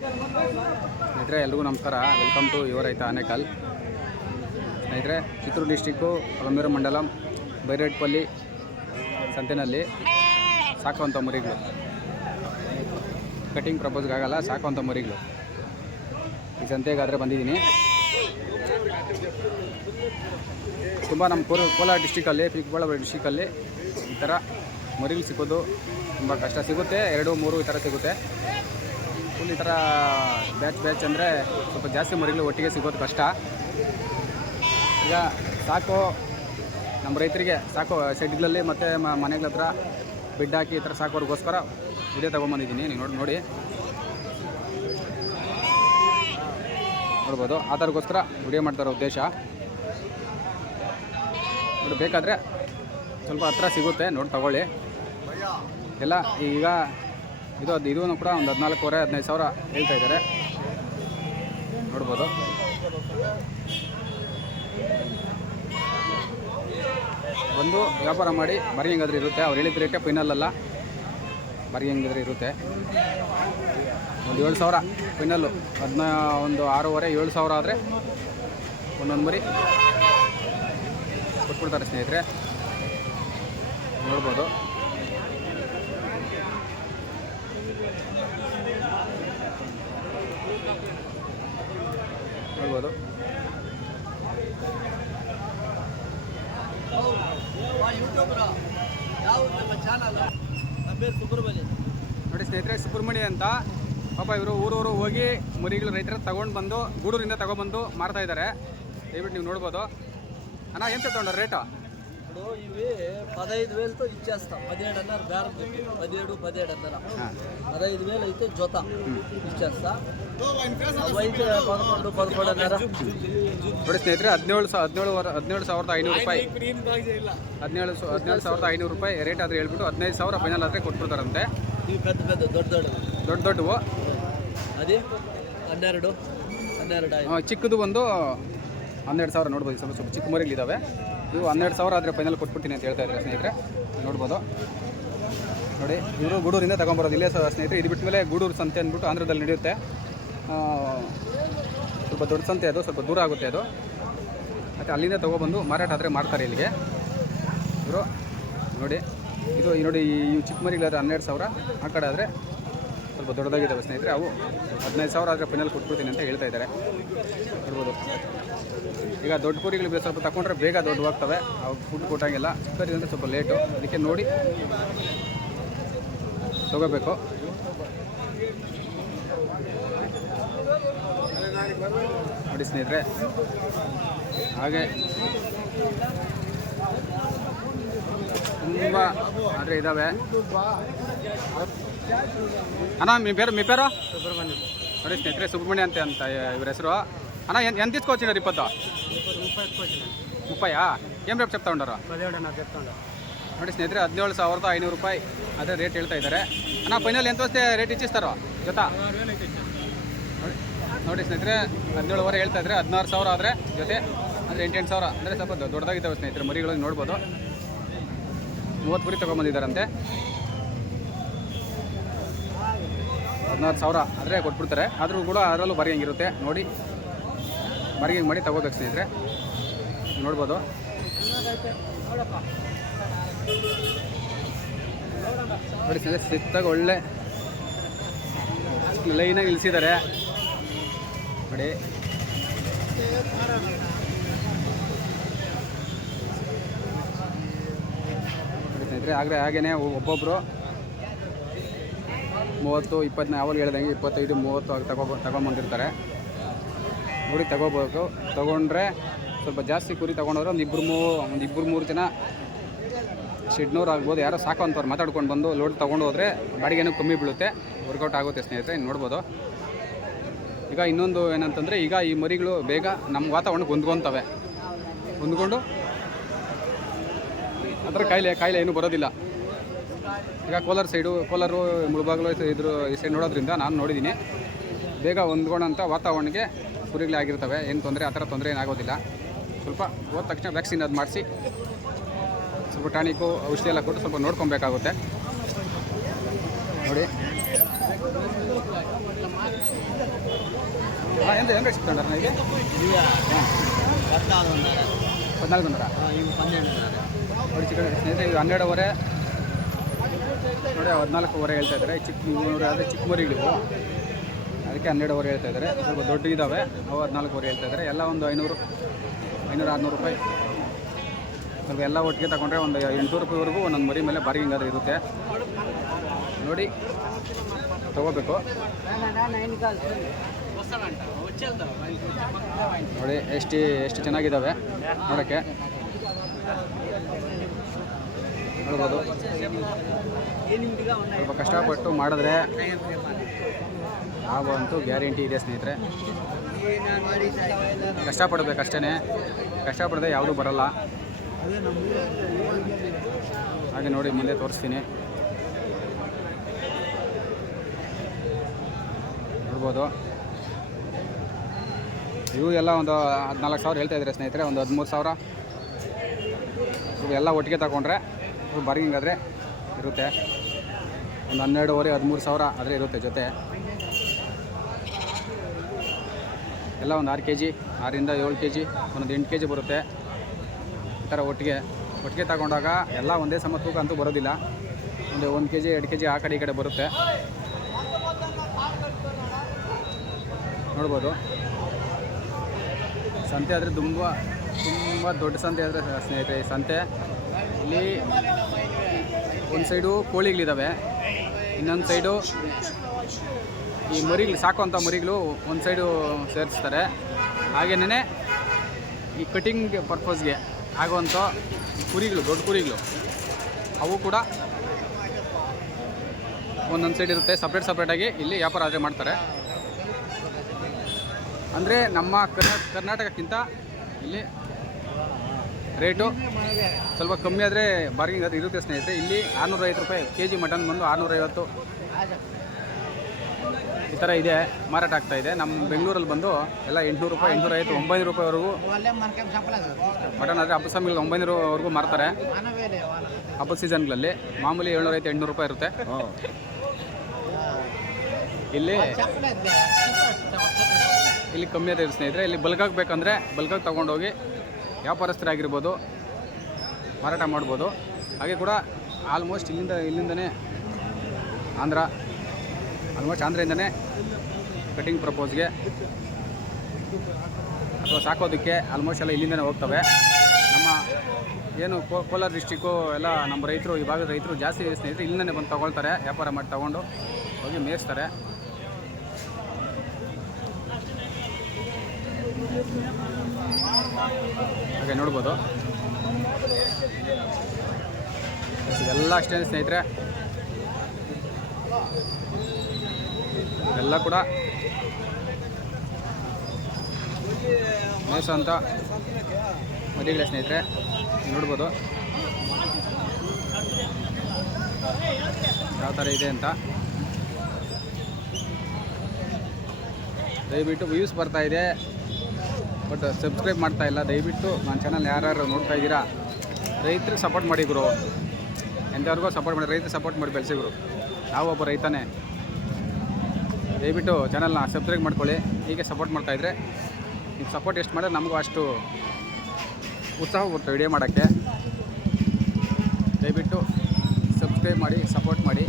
ಸ್ನೇಹಿತರೆ, ಎಲ್ರಿಗೂ ನಮಸ್ಕಾರ. ವೆಲ್ಕಮ್ ಟು ಯುವ ರೈತ ಆನೇಕಲ್. ಸ್ನೇಹಿತರೆ, ಚಿತ್ರೂರು ಡಿಸ್ಟಿಕ್ಕು ರಮೀರ ಮಂಡಲಂ ಬೈರೇಟ್ಪಲ್ಲಿ ಸಂತೆನಲ್ಲಿ ಸಾಕುವಂಥ ಮರಿಗಳು. ಕಟಿಂಗ್ ಪ್ರಪೋಸ್ಗಾಗಲ್ಲ ಸಾಕುವಂಥ ಮರಿಗಳು. ಈ ಸಂತೆಗಾದರೆ ಬಂದಿದ್ದೀನಿ. ತುಂಬ ನಮ್ಮ ಕೋಲ ಕೋಲಾರ ಡಿಸ್ಟಿಕಲ್ಲಿ ಚಿಕ್ಕಬಳ್ಳಾಪುರ ಡಿಸ್ಟಿಕಲ್ಲಿ ಈ ಥರ ಮರಿಗಳು ಸಿಗೋದು ತುಂಬ ಕಷ್ಟ. ಸಿಗುತ್ತೆ, ಎರಡು, ಮೂರು ಈ ಥರ ಸಿಗುತ್ತೆ. ಫುಲ್ ಈ ಥರ ಬ್ಯಾಚ್ ಬ್ಯಾಚ್ ಅಂದರೆ ಸ್ವಲ್ಪ ಜಾಸ್ತಿ ಮರಿಗಳು ಒಟ್ಟಿಗೆ ಸಿಗೋದು ಕಷ್ಟ. ಈಗ ಸಾಕು ನಮ್ಮ ರೈತರಿಗೆ, ಸಾಕು ಶೆಡ್ಗಳಲ್ಲಿ ಮತ್ತು ಮನೆಗಳ ಹತ್ರ ಬೆಡ್ ಹಾಕಿ ಈ ಥರ ಸಾಕೋರಿಗೋಸ್ಕರ ವಿಡಿಯೋ ತೊಗೊಂಬಂದಿದ್ದೀನಿ. ನೀವು ನೋಡಿ ನೋಡಿ. ನೋಡ್ಬೋದು, ಆ ಥರಗೋಸ್ಕರ ವಿಡಿಯೋ ಮಾಡ್ತಾರೋ ಉದ್ದೇಶ. ನೋಡಿ, ಬೇಕಾದರೆ ಸ್ವಲ್ಪ ಹತ್ರ ಸಿಗುತ್ತೆ, ನೋಡಿ, ತಗೊಳ್ಳಿ. ಎಲ್ಲ ಈಗ ಇದು ಅದು ಇದೂ ಕೂಡ ಒಂದು ಹದಿನಾಲ್ಕೂವರೆ, ಹದಿನೈದು ಸಾವಿರ ಹೇಳ್ತಾ ಇದ್ದಾರೆ. ನೋಡ್ಬೋದು. ಒಂದು ವ್ಯಾಪಾರ ಮಾಡಿ, ಬರಿ ಹೆಂಗಾದ್ರೆ ಇರುತ್ತೆ. ಅವ್ರು ಹೇಳಿದ ರೇಟೇ ಫೈನಲ್ ಅಲ್ಲ. ಬರಿ ಹೆಂಗಿದ್ರೆ ಇರುತ್ತೆ. ಒಂದು ಏಳು ಸಾವಿರ ಫೈನಲ್ಲು ಹದಿನಾ, ಒಂದು ಆರೂವರೆ, ಏಳು ಸಾವಿರ ಆದರೆ ಒಂದೊಂದು ಮರಿ ಕೊಟ್ಬಿಡ್ತಾರೆ ಸ್ನೇಹಿತರೆ. ನೋಡ್ಬೋದು. ನೋಡ್ಬೋದು ನೋಡಿ ಸ್ನೇಹಿತರೆ, ಸುಬ್ರಹ್ಮಣ್ಯ ಅಂತ ಪಾಪ ಇವರು ಊರೂರು ಹೋಗಿ ಮರಿಗಳು ರೈತರ ತಗೊಂಡು ಬಂದು ಗೂಡೂರಿಂದ ತಗೊಂಡ್ಬಂದು ಮಾರ್ತಾ ಇದ್ದಾರೆ ದಯವಿಟ್ಟು ನೀವು ನೋಡ್ಬೋದು. ಅಣ್ಣ, ಏನು ತಗೊಂಡ್ರೆ ರೇಟು? ಓ ఇవి పదహైదు వేలతో ఇచ్చేస్తాం పదిహేడు అన్నారు బేరం చెప్పి ಹದಿನೇಳು పదిహేడు అన్నారు పదహైదు వేలు అయితే జొత ఇచ్చేస్తా ಸ್ನೇಹಿತರೆ ಹದಿನೇಳು ಹದಿನೇಳು ಹದಿನೇಳು ಸಾವಿರದ ಐನೂರು ರೂಪಾಯಿ. ಹದಿನೇಳು ಹದಿನೇಳು ಸಾವಿರದ ಐನೂರು ರೂಪಾಯಿ ರೇಟ್ ಆದ್ರೆ ಹೇಳ್ಬಿಟ್ಟು ಹದಿನೈದು ಸಾವಿರ ಫೈನಲ್ ಆದರೆ ಕೊಟ್ಬಿಡ್ತಾರಂತೆ. ಇవి ದೊಡ್ಡ ದೊಡ್ಡ. ದೊಡ್ಡ ದೊಡ್ಡವು. అది ಹನ್ನೆರಡು. ಹನ್ನೆರಡು ಚಿಕ್ಕದು ಒಂದು ಹನ್ನೆರಡು ಸಾವಿರ ನೋಡ್ಬೋದು ಸ್ವಲ್ಪ ಸ್ವಲ್ಪ ಚಿಕ್ಕ ಮರಿಗಳಿದ್ದಾವೆ. ಇವು ಹನ್ನೆರಡು ಸಾವಿರ ಆದರೆ ಫೈನಲ್ ಕೊಟ್ಬಿಡ್ತೀನಿ ಅಂತ ಹೇಳ್ತಾ ಇದ್ದಾರೆ ಸ್ನೇಹಿತರೆ. ನೋಡ್ಬೋದು. ನೋಡಿ, ಇವರು ಗೂಡೂರಿಂದ ತಗೊಂಬರೋದು. ಇಲ್ಲೇ ಸ್ನೇಹಿತರೆ ಇದು ಬಿಟ್ಟ ಮೇಲೆ ಗೂಡೂರು ಸಂತೆ ಅಂದ್ಬಿಟ್ಟು ಆಂಧ್ರದಲ್ಲಿ ನಡೆಯುತ್ತೆ. ಸ್ವಲ್ಪ ದೊಡ್ಡ ಸಂತೆ ಅದು, ಸ್ವಲ್ಪ ದೂರ ಆಗುತ್ತೆ ಅದು. ಮತ್ತು ಅಲ್ಲಿಂದ ತೊಗೊಬಂದು ಮಾರಾಟ ಆದರೆ ಮಾಡ್ತಾರೆ ಇಲ್ಲಿಗೆ. ಇವರು, ನೋಡಿ, ಇದು ನೋಡಿ ಈ ಚಿಕ್ಕ ಮರಿಗಳಾದ್ರೆ ಹನ್ನೆರಡು ಸಾವಿರ, ಆ ಕಡೆ ಆದರೆ ಸ್ವಲ್ಪ ದೊಡ್ಡದಾಗಿದ್ದಾವೆ ಸ್ನೇಹಿತರೆ ಅವು. ಹದಿನೈದು ಸಾವಿರ ಆದರೆ ಫೈನಲ್ ಕೊಟ್ಬಿಡ್ತೀನಿ ಅಂತ ಹೇಳ್ತಾ ಇದ್ದಾರೆ. ನೋಡ್ಬೋದು. ಈಗ ದೊಡ್ಡ ಕುರಿಗಳಿಗೆ ಸ್ವಲ್ಪ ತಗೊಂಡ್ರೆ ಬೇಗ ದೊಡ್ಡ ಹೋಗ್ತವೆ ಅವ್ರು ಫುಡ್ ಕೊಟ್ಟಂಗಿಲ್ಲ ಅಂದರೆ ಸ್ವಲ್ಪ ಲೇಟು ಅದಕ್ಕೆ ನೋಡಿ ತಗೋಬೇಕು. ನೋಡಿ ಸ್ನೇಹಿತರೆ ಹಾಗೆ ತುಂಬ ಆದರೆ ಇದ್ದಾವೆ ಅಣ್ಣ ಮಿ ಪೇರು ಮಿ ಪೇರು? ಸುಬ್ರಹ್ಮಣ್ಯ. ನೋಡಿ ಸ್ನೇಹಿತರೆ ಸುಬ್ರಹ್ಮಣ್ಯ ಅಂತ ಅಂತ ಇವ್ರ ಹೆಸರು. ಅಣ್ಣ ఎంత ఎంత తీసుకొచ్చినారు ఇప్పొద్దు రూపాయలు వచ్చినాయి ముప్పయా ఏం రేపు చెప్తా ఉండరు పదిహేడు నాకు చెప్తాను ನೋಡಿ ಸ್ನೇಹಿತರೆ ಹದಿನೇಳು ಸಾವಿರದ ಐನೂರು ರೂಪಾಯಿ ಅದೇ ರೇಟ್ ಹೇಳ್ತಾ ಇದ್ದಾರೆ ಅಣ್ಣ ಫೈನಲ್ ಎಂತ ವಸ್ತೆ ರೇಟ್ ಇಚ್ಚಿಸ್ತಾರೋ ಜೊತಾ ನೋಡಿ- ನೋಡಿ ಸ್ನೇಹಿತರೆ ಹದಿನೇಳುವರೆ ಹೇಳ್ತಾ ಇದ್ದಾರೆ ಹದಿನಾರು ಸಾವಿರ ಆದರೆ ಜೊತೆ ಅಂದರೆ ಎಂಟೆಂಟು ಸಾವಿರ ಅಂದರೆ ಸ್ವಲ್ಪ ದೊ- ದೊಡ್ಡದಾಗಿದ್ದಾವೆ ಸ್ನೇಹಿತರೆ ಮರಿಗಳು ನೋಡ್ಬೋದು ಮೂವತ್ತು ಕುರಿ ತೊಗೊಂಬಂದಿದ್ದಾರಂತೆ ಹದಿನಾರು ಸಾವಿರ ಆದರೆ ಕೊಟ್ಬಿಡ್ತಾರೆ ಆದರೂ ಕೂಡ ಅದರಲ್ಲೂ ಬರೆಯಂಗಿರುತ್ತೆ ನೋಡಿ ಬರೆಯಂಗೆ ಮಾಡಿ ತಗೋಬೇಕು ಸ್ನೇಹಿತರೆ. ನೋಡ್ಬೋದು. ನೋಡಿ ಸ್ನೇಹಿತರೆ ಸಿತ್ತಾಗ ಒಳ್ಳೆ ಲೈನಾಗಿ ಇಳಿಸಿದ್ದಾರೆ ನೋಡಿ. ನೋಡಿ ಸ್ನೇಹಿತರೆ ಆದರೆ ಹಾಗೇನೆ ಒಬ್ಬೊಬ್ಬರು ಮೂವತ್ತು, ಇಪ್ಪತ್ತನೇ ಅವಾಗ ಹೇಳ್ದಂಗೆ ಇಪ್ಪತ್ತೈದು, ಮೂವತ್ತು ಆಗಿ ತಗೊಬ ತಗೊಂಬಂದಿರ್ತಾರೆ. ನೋಡಿ, ತಗೋಬೇಕು. ತೊಗೊಂಡ್ರೆ ಸ್ವಲ್ಪ ಜಾಸ್ತಿ ಕುರಿ ತೊಗೊಂಡವ್ರೆ ಒಂದು ಇಬ್ಬರು ಮೂ ಒಂದು ಇಬ್ಬರು ಮೂರು ಜನ ಶೆಡ್ನೂರು ಆಗ್ಬೋದು. ಯಾರೋ ಸಾಕು ಅಂತವ್ರು ಮಾತಾಡ್ಕೊಂಡು ಬಂದು ಲೋಡ್ ತೊಗೊಂಡು ಹೋದರೆ ಬಾಡಿಗೆನೂ ಕಮ್ಮಿ ಬೀಳುತ್ತೆ. ವರ್ಕೌಟ್ ಆಗುತ್ತೆ ಸ್ನೇಹಿತರೆ ನೋಡ್ಬೋದು. ಈಗ ಇನ್ನೊಂದು ಏನಂತಂದರೆ, ಈಗ ಈ ಮರಿಗಳು ಬೇಗ ನಮ್ಮ ವಾತಾವರಣಕ್ಕೆ ಹೊಂದ್ಕೊತವೆ. ಹೊಂದ್ಕೊಂಡು ಅದರ ಕಾಯಿಲೆ ಕಾಯಿಲೆ ಏನೂ ಬರೋದಿಲ್ಲ. ಈಗ ಕೋಲಾರ ಸೈಡು ಕೋಲಾರು ಮುಳುಬಾಗ್ಲು ಇದ್ರ ಈ ಸೈಡ್ ನೋಡೋದ್ರಿಂದ ನಾನು ನೋಡಿದ್ದೀನಿ ಬೇಗ ಹೊಂದ್ಕೊಳ್ಳೋಂಥ ವಾತಾವರಣಕ್ಕೆ ಕುರಿಗಳಾಗಿರ್ತವೆ ಏನು ತೊಂದರೆ ಆ ಥರ ತೊಂದರೆ ಏನಾಗೋದಿಲ್ಲ. ಸ್ವಲ್ಪ ಹೋದ ತಕ್ಷಣ ವ್ಯಾಕ್ಸಿನ್ ಅದು ಮಾಡಿಸಿ ಸ್ವಲ್ಪ ಟಾನಿಕು ಔಷಧಿ ಎಲ್ಲ ಕೊಟ್ಟು ಸ್ವಲ್ಪ ನೋಡ್ಕೊಬೇಕಾಗುತ್ತೆ. ನೋಡಿ. ಹಾಂ ಎಂತ ಏನು ಸಿಗ್ತಾರ ನನಗೆ ಪದ್ನಾಲ್ಕು ನೂರ ನೋಡಿ ಚಿಕ್ಕ ಸ್ನೇಹಿತರೆ ಇದು ಹನ್ನೆರಡುವರೆ. ನೋಡಿ ಹದಿನಾಲ್ಕೂವರೆ ಹೇಳ್ತಾ ಇದ್ದಾರೆ. ಚಿಕ್ಕ ಆದರೆ ಚಿಕ್ಕ ಮರಿಗಳಿವು ಅದಕ್ಕೆ ಹನ್ನೆರಡುವರೆ ಹೇಳ್ತಾ ಇದ್ದಾರೆ. ಸ್ವಲ್ಪ ದೊಡ್ಡ ಇದ್ದಾವೆ ಅವು ಹದಿನಾಲ್ಕುವರೆ ಹೇಳ್ತಾ ಇದ್ದಾರೆ. ಎಲ್ಲ ಒಂದು ಐನೂರು ಐನೂರು ಆರುನೂರು ರೂಪಾಯಿ. ಸ್ವಲ್ಪ ಎಲ್ಲ ಒಟ್ಟಿಗೆ ತಗೊಂಡ್ರೆ ಒಂದು ಎಂಟುನೂರು ರೂಪಾಯಿವರೆಗೂ ಒಂದೊಂದು ಮರಿ ಮೇಲೆ ಬಾರ್ಗಿಂಗ್ ಆದರೆ ಇರುತ್ತೆ. ನೋಡಿ, ತಗೋಬೇಕು. ನೋಡಿ, ಎಷ್ಟು ಎಷ್ಟು ಚೆನ್ನಾಗಿದ್ದಾವೆ ನೋಡೋಕ್ಕೆ. ನೋಡ್ಬೋದು. ಸ್ವಲ್ಪ ಕಷ್ಟಪಟ್ಟು ಮಾಡಿದ್ರೆ ಅಂತೂ ಗ್ಯಾರಂಟಿ ಇದೆ ಸ್ನೇಹಿತರೆ. ಕಷ್ಟಪಡಬೇಕಷ್ಟೇ ಕಷ್ಟಪಡದೆ ಯಾವುದೂ ಬರಲ್ಲ. ಹಾಗೆ ನೋಡಿ ಮುಂದೆ ತೋರಿಸ್ತೀನಿ. ನೋಡ್ಬೋದು. ಇವು ಎಲ್ಲ ಒಂದು ಹದಿನಾಲ್ಕು ಸಾವಿರ ಹೇಳ್ತಾ ಇದ್ದಾರೆ ಸ್ನೇಹಿತರೆ, ಒಂದು ಹದಿಮೂರು ಸಾವಿರ. ಇವೆಲ್ಲ ಒಟ್ಟಿಗೆ ತಗೊಂಡ್ರೆ ಬಾರ್ಗಿಂಗ್ ಆದರೆ ಇರುತ್ತೆ. ಒಂದು ಹನ್ನೆರಡುವರೆ, ಹದಿಮೂರು ಸಾವಿರ ಆದರೆ ಇರುತ್ತೆ ಜೊತೆ. ಎಲ್ಲ ಒಂದು ಆರು ಕೆ ಜಿ ಆರಿಂದ ಏಳು ಕೆ ಜಿ ಒಂದೊಂದು ಎಂಟು ಕೆ ಜಿ ಬರುತ್ತೆ. ಈ ಥರ ಒಟ್ಟಿಗೆ. ಒಟ್ಟಿಗೆ ತಗೊಂಡಾಗ ಎಲ್ಲ ಒಂದೇ ಸಮ ತೂಕ ಅಂತೂ ಬರೋದಿಲ್ಲ. ಒಂದು ಒಂದು ಕೆ ಜಿ ಎರಡು ಕೆ ಜಿ ಆ ಕಡೆ ಈ ಕಡೆ ಬರುತ್ತೆ. ನೋಡ್ಬೋದು. ಸಂತೆ ಆದರೆ ತುಂಬ ತುಂಬ ದೊಡ್ಡ ಸಂತೆ ಆದರೆ ಸ್ನೇಹಿತರೆ, ಈ ಸಂತೆ ಇಲ್ಲಿ ಒಂದು ಸೈಡು ಕೋಳಿಗಳಿದ್ದಾವೆ ಇನ್ನೊಂದು ಸೈಡು ಈ ಮರಿಗಳು ಸಾಕುವಂಥ ಮರಿಗಳು ಒಂದು ಸೈಡು ಸೇರಿಸ್ತಾರೆ. ಹಾಗೇನೇ ಈ ಕಟಿಂಗ್ ಪರ್ಪಸ್ಗೆ ಆಗುವಂಥ ಕುರಿಗಳು, ದೊಡ್ಡ ಕುರಿಗಳು, ಅವು ಕೂಡ ಒಂದೊಂದು ಸೈಡ್ ಇರುತ್ತೆ. ಸಪ್ರೇಟ್ ಸಪ್ರೇಟಾಗಿ ಇಲ್ಲಿ ವ್ಯಾಪಾರ ಆದರೆ ಮಾಡ್ತಾರೆ. ಅಂದರೆ ನಮ್ಮ ಕರ್ನಾ, ಕರ್ನಾಟಕಕ್ಕಿಂತ ಇಲ್ಲಿ ರೇಟು ಸ್ವಲ್ಪ ಕಮ್ಮಿ ಆದರೆ ಬಾರ್ಗಿಂಗ್ ಅದು ಇರುತ್ತೆ ಸ್ನೇಹಿತರೆ. ಇಲ್ಲಿ ಆರುನೂರೈವತ್ತು ರೂಪಾಯಿ ಕೆ ಜಿ ಮಟನ್ ಬಂದು ಆರುನೂರೈವತ್ತು. ಈ ಥರ ಇದೆ, ಮಾರಾಟ ಆಗ್ತಾ ಇದೆ. ನಮ್ಮ ಬೆಂಗಳೂರಲ್ಲಿ ಬಂದು ಎಲ್ಲ ಎಂಟುನೂರು ರೂಪಾಯಿ ಎಂಟುನೂರೈವತ್ತು ಒಂಬೈನೂರು ರೂಪಾಯಿವರೆಗೂ ಮಟನ್ ಆದರೆ ಹಬ್ಬದ ಸಮಯದಲ್ಲಿ ಒಂಬೈನೂರವರೆಗೂ ಮಾರ್ತಾರೆ. ಹಬ್ಬದ ಸೀಸನ್ಗಳಲ್ಲಿ ಮಾಮೂಲಿ ಏಳ್ನೂರೈವತ್ತು ಎಂಟುನೂರು ರೂಪಾಯಿ ಇರುತ್ತೆ. ಇಲ್ಲಿ ಇಲ್ಲಿ ಕಮ್ಮಿ ಅದೇ ಸ್ನೇಹಿತರೆ. ಇಲ್ಲಿ ಬಲ್ಕಾಗಿ ಬೇಕಂದರೆ ಬಲ್ಕಾಗಿ ತೊಗೊಂಡೋಗಿ ವ್ಯಾಪಾರಸ್ಥರಾಗಿರ್ಬೋದು, ಮಾರಾಟ ಮಾಡ್ಬೋದು. ಹಾಗೆ ಕೂಡ ಆಲ್ಮೋಸ್ಟ್ ಇಲ್ಲಿಂದ ಇಲ್ಲಿಂದನೇ ಆಂಧ್ರ. ಆಲ್ಮೋಸ್ಟ್ ಆಂಧ್ರದಿಂದನೇ ಕಟಿಂಗ್ ಪ್ರಪೋಸ್ಗೆ. ಅಥವಾ ಸಾಕೋದಕ್ಕೆ ಆಲ್ಮೋಸ್ಟ್ ಎಲ್ಲ ಇಲ್ಲಿಂದನೇ ಹೋಗ್ತವೆ. ನಮ್ಮ ಏನು ಕೋಲಾರ ಡಿಸ್ಟಿಕ್ಕು ಎಲ್ಲ ನಮ್ಮ ರೈತರು, ಈ ಭಾಗದ ರೈತರು ಜಾಸ್ತಿ ಸ್ನೇಹಿತರು ಇಲ್ಲಿಂದನೇ ಬಂದು ತೊಗೊಳ್ತಾರೆ, ವ್ಯಾಪಾರ ಮಾಡಿ ತೊಗೊಂಡು ಹೋಗಿ ಮೇಯಿಸ್ತಾರೆ. ಹಾಗೆ ನೋಡ್ಬೋದು. ಎಲ್ಲ ಅಷ್ಟೇ ಸ್ನೇಹಿತರೆ. ಎಲ್ಲ ಕೂಡ. ಮೇಸ ಅಂತ ಮರಿಗಳ ಸ್ನೇಹಿತರೆ ನೋಡ್ಬೋದು. ಯಾವ ಥರ ಇದೆ ಅಂತ. ದಯವಿಟ್ಟು ವ್ಯೂಸ್ ಬರ್ತಾ ಇದೆ ಬಟ್ ಸಬ್ಸ್ಕ್ರೈಬ್ ಮಾಡ್ತಾ ಇಲ್ಲ. ದಯವಿಟ್ಟು ನನ್ನ ಚಾನಲ್ ಯಾರ್ಯಾರು ನೋಡ್ತಾ ಇದ್ದೀರಾ, ರೈತರಿಗೆ ಸಪೋರ್ಟ್ ಮಾಡಿ ಗುರು. ಎಂಥವ್ರಿಗೂ ಸಪೋರ್ಟ್ ಮಾಡಿ, ರೈತರಿಗೆ ಸಪೋರ್ಟ್ ಮಾಡಿ ಬೆಳೆಸಿ ಗುರು. ನಾವೊಬ್ಬ ರೈತನೇ. ದಯವಿಟ್ಟು ಚಾನಲ್ನ ಸಬ್ಸ್ಕ್ರೈಬ್ ಮಾಡ್ಕೊಳ್ಳಿ. ಹೀಗೆ ಸಪೋರ್ಟ್ ಮಾಡ್ತಾಯಿದ್ರೆ ನೀವು ಸಪೋರ್ಟ್ ಎಷ್ಟು ಮಾಡಿದ್ರೆ ನಮಗೂ ಅಷ್ಟು ಉತ್ಸಾಹ ಬರುತ್ತೆ ವಿಡಿಯೋ ಮಾಡೋಕ್ಕೆ. ದಯವಿಟ್ಟು ಸಬ್ಸ್ಕ್ರೈಬ್ ಮಾಡಿ ಸಪೋರ್ಟ್ ಮಾಡಿ.